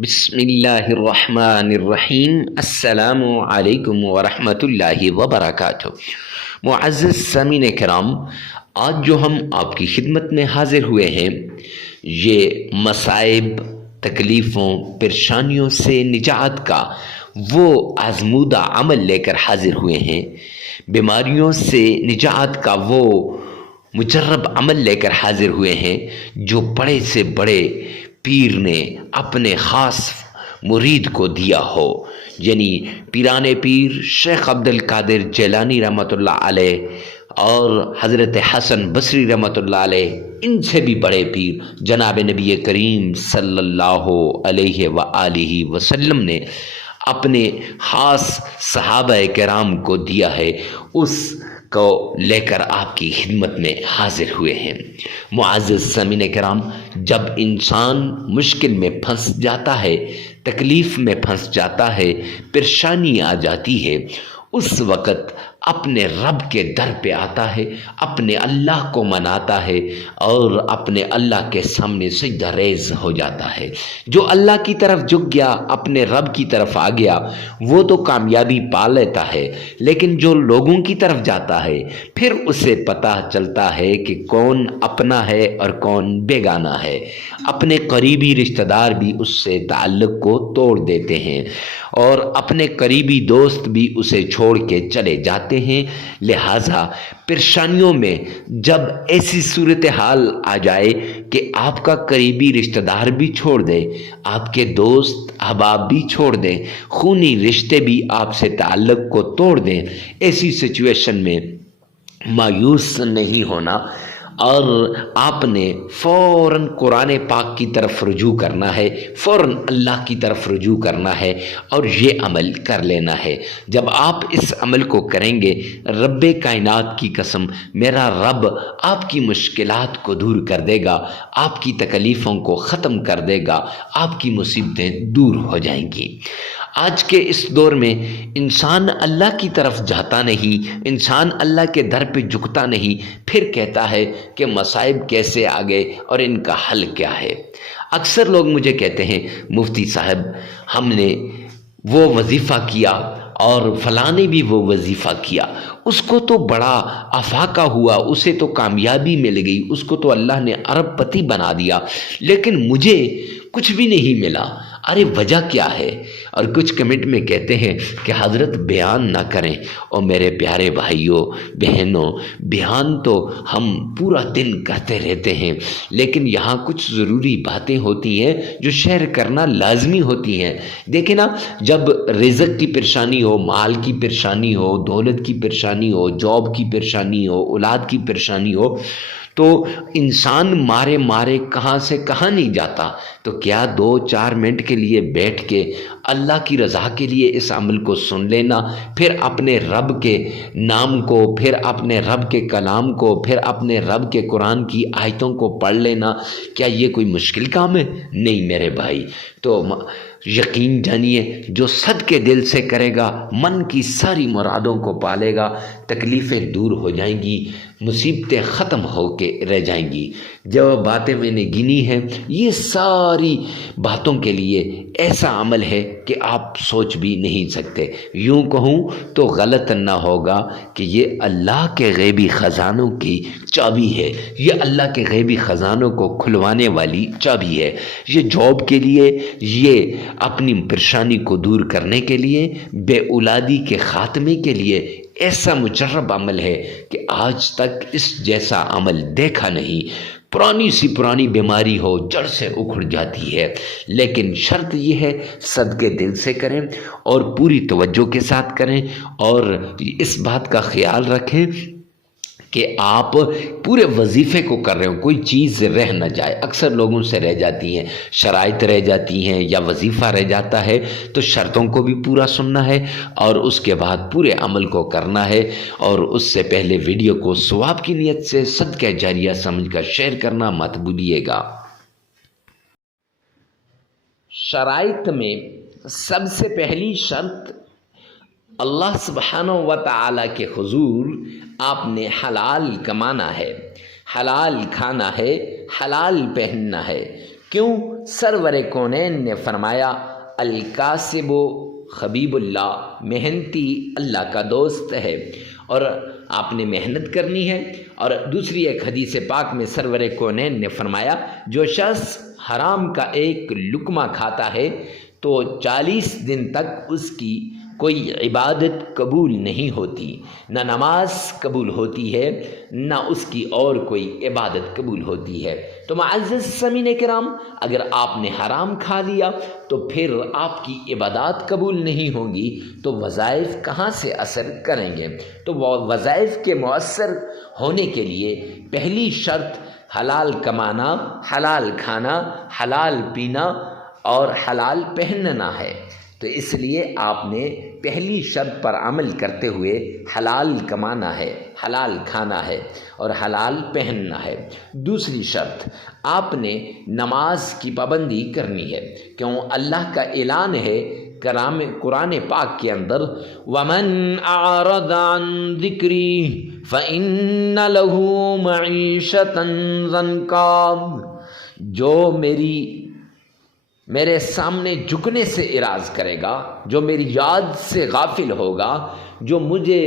بسم اللہ الرحمن الرحیم۔ السلام علیکم ورحمۃ اللہ وبرکاتہ۔ معزز سامعین کرام، آج جو ہم آپ کی خدمت میں حاضر ہوئے ہیں، یہ مصائب، تکلیفوں، پریشانیوں سے نجات کا وہ آزمودہ عمل لے کر حاضر ہوئے ہیں، بیماریوں سے نجات کا وہ مجرب عمل لے کر حاضر ہوئے ہیں جو بڑے سے بڑے پیر نے اپنے خاص مرید کو دیا ہو، یعنی پیران پیر شیخ عبد القادر جیلانی رحمۃ اللہ علیہ اور حضرت حسن بصری رحمۃ اللہ علیہ، ان سے بھی بڑے پیر جناب نبی کریم صلی اللہ علیہ وآلہ وسلم نے اپنے خاص صحابہ کرام کو دیا ہے، اس کو لے کر آپ کی خدمت میں حاضر ہوئے ہیں۔ معزز سامعین کرام، جب انسان مشکل میں پھنس جاتا ہے، تکلیف میں پھنس جاتا ہے، پریشانی آ جاتی ہے، اس وقت اپنے رب کے در پہ آتا ہے، اپنے اللہ کو مناتا ہے اور اپنے اللہ کے سامنے سجدہ ریز ہو جاتا ہے۔ جو اللہ کی طرف جھک گیا، اپنے رب کی طرف آ گیا، وہ تو کامیابی پا لیتا ہے، لیکن جو لوگوں کی طرف جاتا ہے پھر اسے پتہ چلتا ہے کہ کون اپنا ہے اور کون بیگانہ ہے۔ اپنے قریبی رشتہ دار بھی اس سے تعلق کو توڑ دیتے ہیں اور اپنے قریبی دوست بھی اسے چھوڑ کے چلے جاتے ہیں۔ لہٰذا پریشانیوں میں جب ایسی صورتحال آ جائے کہ آپ کا قریبی رشتہ دار بھی چھوڑ دے، آپ کے دوست احباب بھی چھوڑ دیں، خونی رشتے بھی آپ سے تعلق کو توڑ دیں، ایسی سچویشن میں مایوس نہیں ہونا اور آپ نے فوراً قرآن پاک کی طرف رجوع کرنا ہے، فوراً اللہ کی طرف رجوع کرنا ہے اور یہ عمل کر لینا ہے۔ جب آپ اس عمل کو کریں گے، رب کائنات کی قسم، میرا رب آپ کی مشکلات کو دور کر دے گا، آپ کی تکلیفوں کو ختم کر دے گا، آپ کی مصیبتیں دور ہو جائیں گی۔ آج کے اس دور میں انسان اللہ کی طرف جاتا نہیں، انسان اللہ کے در پہ جھکتا نہیں، پھر کہتا ہے کہ مصائب کیسے آ گئے اور ان کا حل کیا ہے۔ اکثر لوگ مجھے کہتے ہیں، مفتی صاحب ہم نے وہ وظیفہ کیا اور فلاں نے بھی وہ وظیفہ کیا، اس کو تو بڑا افاقہ ہوا، اسے تو کامیابی مل گئی، اس کو تو اللہ نے ارب پتی بنا دیا، لیکن مجھے کچھ بھی نہیں ملا۔ ارے وجہ کیا ہے؟ اور کچھ کمنٹ میں کہتے ہیں کہ حضرت بیان نہ کریں۔ اور میرے پیارے بھائیوں بہنوں، بیان تو ہم پورا دن کرتے رہتے ہیں، لیکن یہاں کچھ ضروری باتیں ہوتی ہیں جو شیئر کرنا لازمی ہوتی ہیں۔ دیکھیں نا، جب رزق کی پریشانی ہو، مال کی پریشانی ہو، دولت کی پریشانی ہو، جاب کی پریشانی ہو، اولاد کی پریشانی ہو، تو انسان مارے مارے کہاں سے کہاں نہیں جاتا۔ تو کیا 2-4 منٹ کے لیے بیٹھ کے اللہ کی رضا کے لیے اس عمل کو سن لینا، پھر اپنے رب کے نام کو، پھر اپنے رب کے کلام کو، پھر اپنے رب کے قرآن کی آیتوں کو پڑھ لینا، کیا یہ کوئی مشکل کام ہے؟ نہیں میرے بھائی۔ تو یقین جانیے، جو صدقے دل سے کرے گا، من کی ساری مرادوں کو پالے گا، تکلیفیں دور ہو جائیں گی، مصیبتیں ختم ہو کے رہ جائیں گی۔ جو باتیں میں نے گنی ہیں، یہ ساری باتوں کے لیے ایسا عمل ہے کہ آپ سوچ بھی نہیں سکتے۔ یوں کہوں تو غلط نہ ہوگا کہ یہ اللہ کے غیبی خزانوں کی چابی ہے، یہ اللہ کے غیبی خزانوں کو کھلوانے والی چابی ہے۔ یہ جاب کے لیے، یہ اپنی پریشانی کو دور کرنے کے لیے، بے اولادی کے خاتمے کے لیے ایسا مجرب عمل ہے کہ آج تک اس جیسا عمل دیکھا نہیں۔ پرانی سی پرانی بیماری ہو، جڑ سے اکھڑ جاتی ہے، لیکن شرط یہ ہے صدقے دل سے کریں اور پوری توجہ کے ساتھ کریں، اور اس بات کا خیال رکھیں کہ آپ پورے وظیفے کو کر رہے ہو، کوئی چیز رہ نہ جائے۔ اکثر لوگوں سے رہ جاتی ہیں، شرائط رہ جاتی ہیں یا وظیفہ رہ جاتا ہے، تو شرطوں کو بھی پورا سننا ہے اور اس کے بعد پورے عمل کو کرنا ہے، اور اس سے پہلے ویڈیو کو ثواب کی نیت سے صدقہ جاریہ سمجھ کر شیئر کرنا مت بھولیے گا۔ شرائط میں سب سے پہلی شرط، اللہ سبحانہ و تعالیٰ کے حضور آپ نے حلال کمانا ہے، حلال کھانا ہے، حلال پہننا ہے۔ کیوں؟ سرور کونین نے فرمایا الکاسب حبیب اللہ، محنتی اللہ کا دوست ہے، اور آپ نے محنت کرنی ہے۔ اور دوسری ایک حدیث پاک میں سرور کونین نے فرمایا جو شخص حرام کا ایک لقمہ کھاتا ہے تو 40 دن تک اس کی کوئی عبادت قبول نہیں ہوتی، نہ نماز قبول ہوتی ہے، نہ اس کی اور کوئی عبادت قبول ہوتی ہے۔ تو معزز سامعین کرام، اگر آپ نے حرام کھا لیا تو پھر آپ کی عبادات قبول نہیں ہوں گی، تو وظائف کہاں سے اثر کریں گے؟ تو وہ وظائف کے مؤثر ہونے کے لیے پہلی شرط حلال کمانا، حلال کھانا، حلال پینا اور حلال پہننا ہے۔ تو اس لیے آپ نے پہلی شرط پر عمل کرتے ہوئے حلال کمانا ہے، حلال کھانا ہے اور حلال پہننا ہے۔ دوسری شرط، آپ نے نماز کی پابندی کرنی ہے، کیوں اللہ کا اعلان ہے قرآن پاک کے اندر وَمَنْ أَعْرَضَ عَنْ ذِكْرِي فَإِنَّ لَهُ مَعِيشَةً ضَنْكًا، جو میرے سامنے جھکنے سے اعراض کرے گا، جو میری یاد سے غافل ہوگا، جو مجھے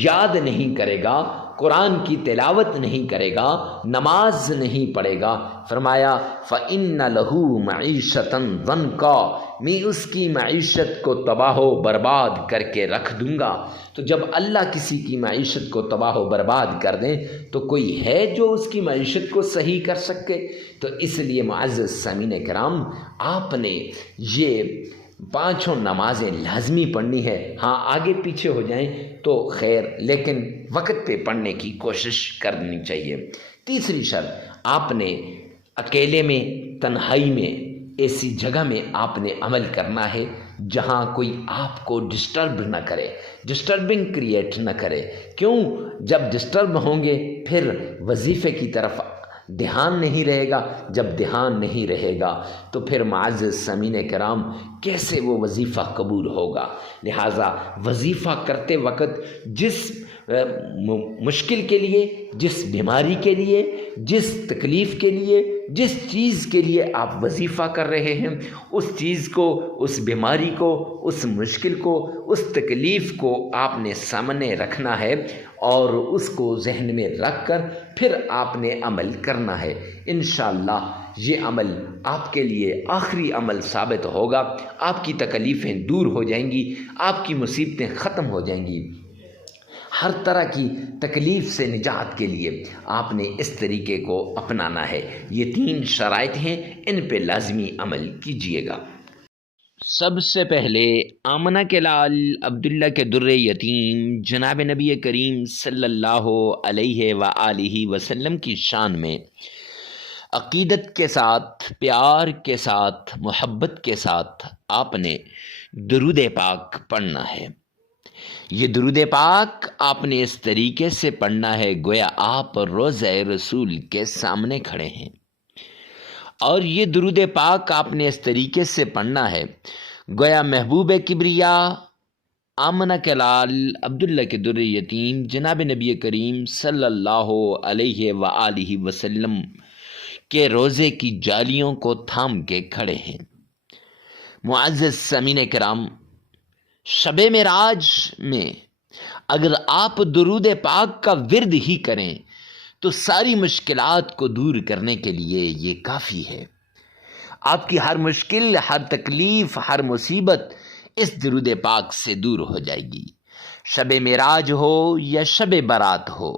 یاد نہیں کرے گا، قرآن کی تلاوت نہیں کرے گا، نماز نہیں پڑھے گا، فرمایا فَإِنَّ لَهُ مَعِيشَةً ضَنْكًا، میں اس کی معیشت کو تباہ و برباد کر کے رکھ دوں گا۔ تو جب اللہ کسی کی معیشت کو تباہ و برباد کر دیں تو کوئی ہے جو اس کی معیشت کو صحیح کر سکے؟ تو اس لیے معزز سامعین کرام، آپ نے یہ 5 نمازیں لازمی پڑھنی ہے۔ ہاں آگے پیچھے ہو جائیں تو خیر، لیکن وقت پہ پڑھنے کی کوشش کرنی چاہیے۔ تیسری شرط، آپ نے اکیلے میں، تنہائی میں، ایسی جگہ میں آپ نے عمل کرنا ہے جہاں کوئی آپ کو ڈسٹرب نہ کرے، ڈسٹربنگ کریٹ نہ کرے۔ کیوں؟ جب ڈسٹرب ہوں گے پھر وظیفے کی طرف دھیان نہیں رہے گا، جب دھیان نہیں رہے گا تو پھر معزز سامعین کرام کیسے وہ وظیفہ قبول ہوگا؟ لہٰذا وظیفہ کرتے وقت جس مشکل کے لیے، جس بیماری کے لیے، جس تکلیف کے لیے، جس چیز کے لیے آپ وظیفہ کر رہے ہیں، اس چیز کو، اس بیماری کو، اس مشکل کو، اس تکلیف کو آپ نے سامنے رکھنا ہے اور اس کو ذہن میں رکھ کر پھر آپ نے عمل کرنا ہے۔ انشاءاللہ یہ عمل آپ کے لیے آخری عمل ثابت ہوگا، آپ کی تکلیفیں دور ہو جائیں گی، آپ کی مصیبتیں ختم ہو جائیں گی۔ ہر طرح کی تکلیف سے نجات کے لیے آپ نے اس طریقے کو اپنانا ہے۔ یہ 3 شرائط ہیں، ان پہ لازمی عمل کیجیے گا۔ سب سے پہلے آمنہ کے لال عبداللہ کے در یتیم جناب نبی کریم صلی اللہ علیہ وآلہ وسلم کی شان میں عقیدت کے ساتھ، پیار کے ساتھ، محبت کے ساتھ آپ نے درود پاک پڑھنا ہے۔ یہ درود پاک آپ نے اس طریقے سے پڑھنا ہے گویا آپ روضہ رسول کے سامنے کھڑے ہیں، اور یہ درود پاک آپ نے اس طریقے سے پڑھنا ہے گویا محبوب کبریا آمنہ کے لال عبداللہ کے در یتیم جناب نبی کریم صلی اللہ علیہ وآلہ وسلم کے روزے کی جالیوں کو تھام کے کھڑے ہیں۔ معزز سامعین کرام، شب معراج میں اگر آپ درود پاک کا ورد ہی کریں تو ساری مشکلات کو دور کرنے کے لیے یہ کافی ہے۔ آپ کی ہر مشکل، ہر تکلیف، ہر مصیبت اس درود پاک سے دور ہو جائے گی۔ شب معراج ہو یا شب برات ہو،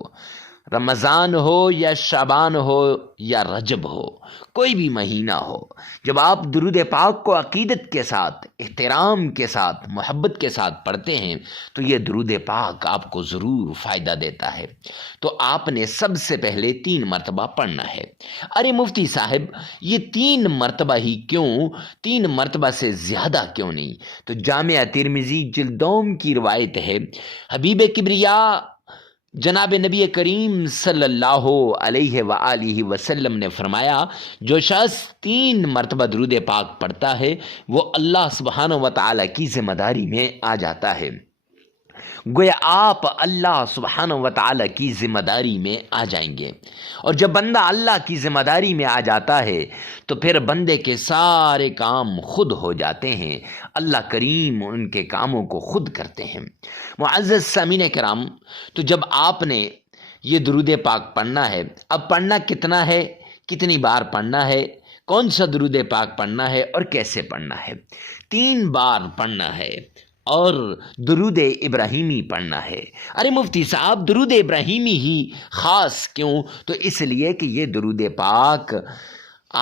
رمضان ہو یا شعبان ہو یا رجب ہو، کوئی بھی مہینہ ہو، جب آپ درود پاک کو عقیدت کے ساتھ، احترام کے ساتھ، محبت کے ساتھ پڑھتے ہیں تو یہ درود پاک آپ کو ضرور فائدہ دیتا ہے۔ تو آپ نے سب سے پہلے 3 مرتبہ پڑھنا ہے۔ ارے مفتی صاحب یہ 3 مرتبہ ہی کیوں؟ 3 مرتبہ سے زیادہ کیوں نہیں؟ تو جامع ترمذی جلد 2 کی روایت ہے، حبیب کبریا جناب نبی کریم صلی اللہ علیہ وآلہ وسلم نے فرمایا جو شخص 3 مرتبہ درود پاک پڑھتا ہے وہ اللہ سبحانہ و تعالیٰ کی ذمہ داری میں آ جاتا ہے۔ گویا آپ اللہ سبحانہ و تعالی کی ذمہ داری میں آ جائیں گے، اور جب بندہ اللہ کی ذمہ داری میں آ جاتا ہے تو پھر بندے کے سارے کام خود ہو جاتے ہیں، اللہ کریم ان کے کاموں کو خود کرتے ہیں۔ معزز سامعین کرام، تو جب آپ نے یہ درود پاک پڑھنا ہے، اب پڑھنا کتنا ہے، کتنی بار پڑھنا ہے، کون سا درود پاک پڑھنا ہے اور کیسے پڑھنا ہے؟ 3 بار پڑھنا ہے اور درود ابراہیمی پڑھنا ہے۔ ارے مفتی صاحب، درود ابراہیمی ہی خاص کیوں؟ تو اس لیے کہ یہ درود پاک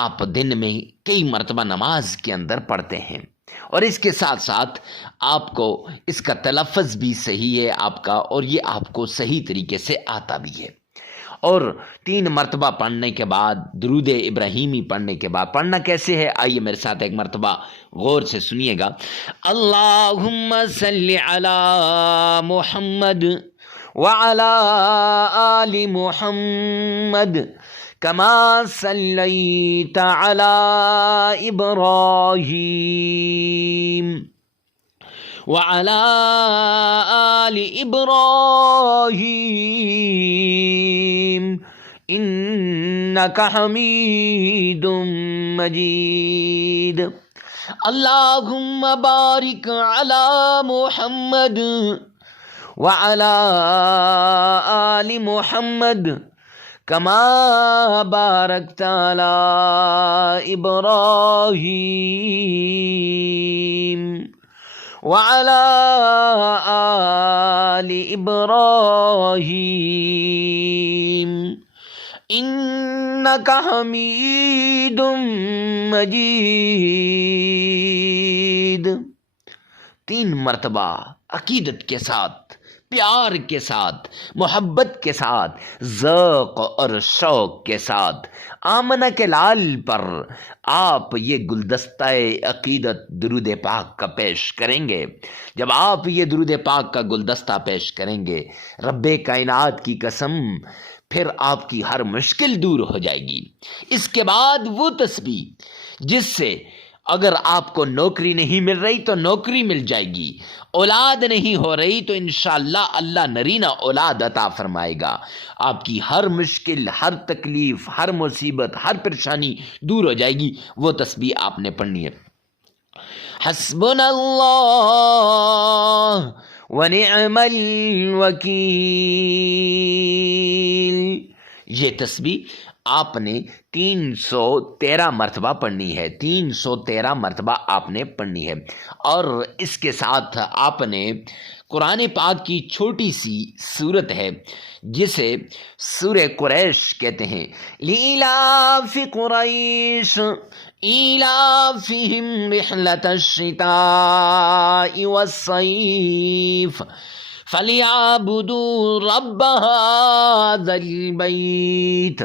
آپ دن میں کئی مرتبہ نماز کے اندر پڑھتے ہیں، اور اس کے ساتھ ساتھ آپ کو اس کا تلفظ بھی صحیح ہے آپ کا، اور یہ آپ کو صحیح طریقے سے آتا بھی ہے۔ اور 3 مرتبہ پڑھنے کے بعد درود ابراہیمی پڑھنے کے بعد پڑھنا کیسے ہے؟ آئیے میرے ساتھ ایک مرتبہ غور سے سنیے گا۔ اللہم صلی علی محمد وعلی آل محمد کما صلیت علی ابراہیم وعلى آل إبراهيم إنك حميد مجيد اللهم بارك على محمد وعلى آل محمد كما باركت على إبراهيم وعلى آل إبراهيم إنك حميد مجيد۔ 3 مرتبہ عقیدت کے ساتھ، پیار کے ساتھ، محبت کے ساتھ، ذوق اور شوق کے ساتھ آمنہ کے لال پر آپ یہ گلدستہ عقیدت درود پاک کا پیش کریں گے۔ جب آپ یہ درود پاک کا گلدستہ پیش کریں گے، رب کائنات کی قسم، پھر آپ کی ہر مشکل دور ہو جائے گی۔ اس کے بعد وہ تسبیح جس سے اگر آپ کو نوکری نہیں مل رہی تو نوکری مل جائے گی، اولاد نہیں ہو رہی تو انشاءاللہ اللہ نرینہ اولاد عطا فرمائے گا، آپ کی ہر مشکل، ہر تکلیف، ہر مصیبت، ہر پریشانی دور ہو جائے گی۔ وہ تسبیح آپ نے پڑھنی ہے۔ حسبنا اللہ ونعم الوکیل، یہ تسبیح آپ نے 313 مرتبہ پڑھنی ہے، 313 مرتبہ آپ نے پڑھنی ہے۔ اور اس کے ساتھ آپ نے قرآن پاک کی چھوٹی سی سورت ہے جسے سورہ قریش کہتے ہیں، لِإِلَافِ قُرَيْشٍ إِيلَافِهِمْ رِحْلَةَ الشِّتَاءِ وَالصَّيْفِ فَلْيَعْبُدُوا رَبَّ هَذَا الْبَيْتِ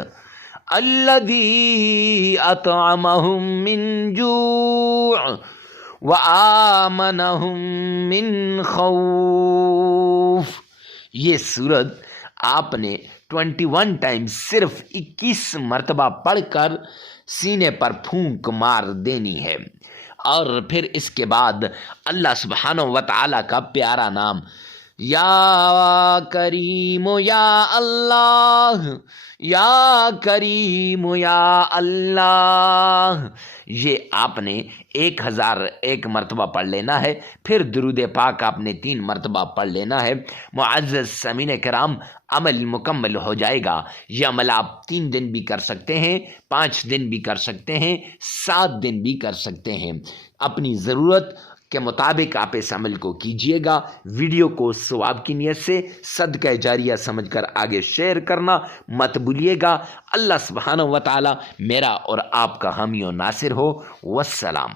الَّذِي أَطْعَمَهُم مِّن جُوعٍ وَآمَنَهُم مِّن خوف۔ یہ سورت آپ نے 21 ٹائم صرف 21 مرتبہ پڑھ کر سینے پر پھونک مار دینی ہے، اور پھر اس کے بعد اللہ سبحانہ و تعالی کا پیارا نام یا کریم یا اللہ، یا کریم یا اللہ، یہ آپ نے 1001 مرتبہ پڑھ لینا ہے۔ پھر درود پاک آپ نے 3 مرتبہ پڑھ لینا ہے۔ معزز سامعین کرام، عمل مکمل ہو جائے گا۔ یہ عمل آپ 3 دن بھی کر سکتے ہیں، 5 دن بھی کر سکتے ہیں، 7 دن بھی کر سکتے ہیں، اپنی ضرورت کے مطابق آپ اس عمل کو کیجئے گا۔ ویڈیو کو ثواب کی نیت سے صدقہ جاریہ سمجھ کر آگے شیئر کرنا مت بھولیے گا۔ اللہ سبحانہ و تعالی میرا اور آپ کا حامی و ناصر ہو۔ والسلام۔